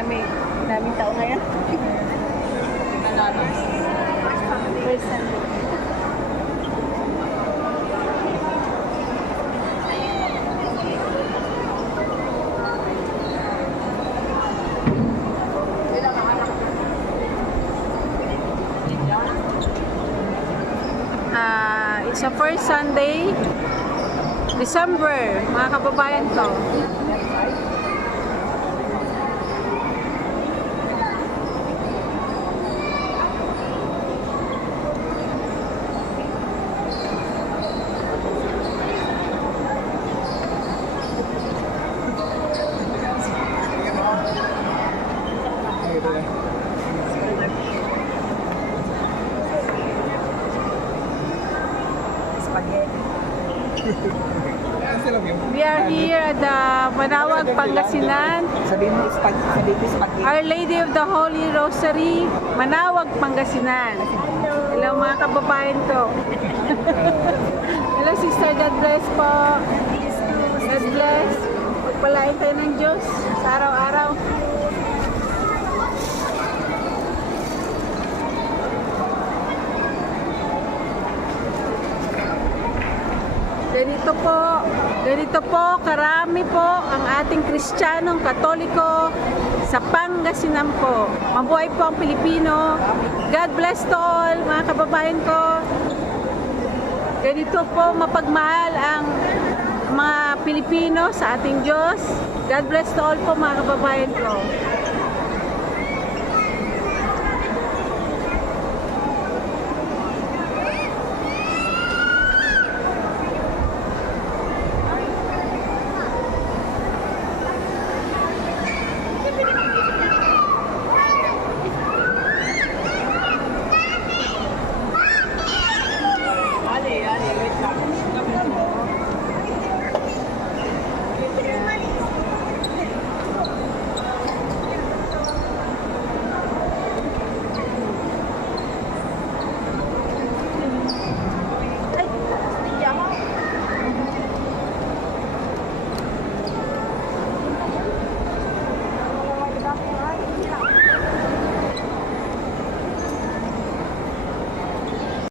Daming tao ngayon. First Sunday. It's a first Sunday, December, mga kababayan to. We are here at the Manaoag Pangasinan. Our Lady of the Holy Rosary, Manaoag Pangasinan. Hello mga kababayan ko. Hello sister, God bless po. God bless. Pagpalain tayo ng Diyos sa araw-araw. Ganito po, karami po ang ating Kristiyanong Katoliko sa Pangasinan po. Mabuhay po ang Pilipino. God bless to all, mga kababayan ko. Ganito po mapagmahal ang mga Pilipino sa ating Diyos. God bless to all po, mga kababayan ko.